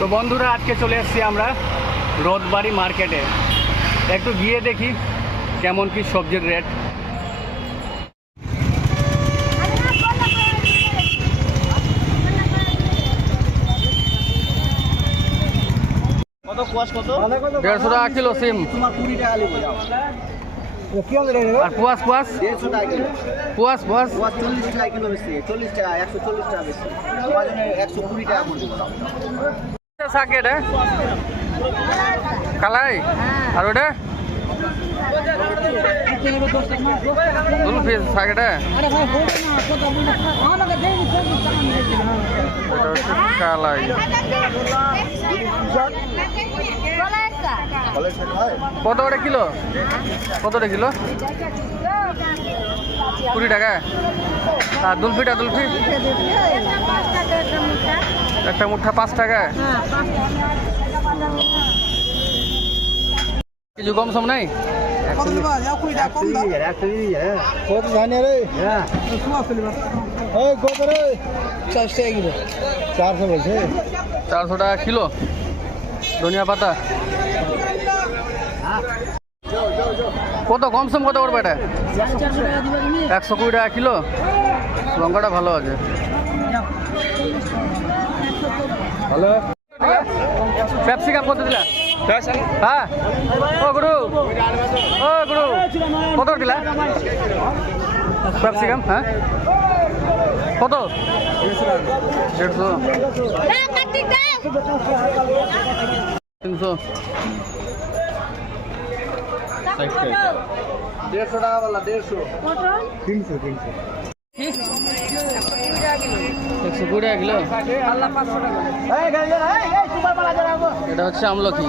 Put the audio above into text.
তো বন্ধুরা আজকে চলে এসেছি আমরা রোদবাড়ি মার্কেটে। একটু গিয়ে দেখি কেমন কি সবজির রেট। কত কোয়াশ কত? দেড়শো টাকা কিলো সিম। আর কিলো। পুয়াশ পুয়াশ কোয়াশ চল্লিশ টাকা কিলো বেশি। চল্লিশ টাকা একশো চল্লিশ টাকা বেশি। একশো কুড়ি টাকা করে দাও সাকেট হ্যাঁ? কালাই? আর ওটা? দুলফি সাকেট হ্যাঁ? এটা হচ্ছে কালাই। কত করে কিলো? কত করে কিলো? কুড়ি টাকা? আর দুলফিটা, দুলফি? একটা মুঠা পাঁচ টাকা। কিছু কম সম নাই? চারশো কিলো। চারশো বলছে? চারশো টাকা কিলো। ধনিয়া পাতা। কত কম সম কত করবে এটা? একশো কুড়ি টাকা কিলো। লঙ্কাটা ভালো আছে। হ্যালো? ক্যাপসিকাম কত দিলা? হ্যাঁ। ও গুরু। ও গুরু। কত দিলা? ক্যাপসিকাম হ্যাঁ। কত? দেড়শো তিনশো। দেড়শো টাকা বললা দেড়শো। তিনশো। তিনশো। একশো কুড়ি কিলো এটা হচ্ছে আমলকি।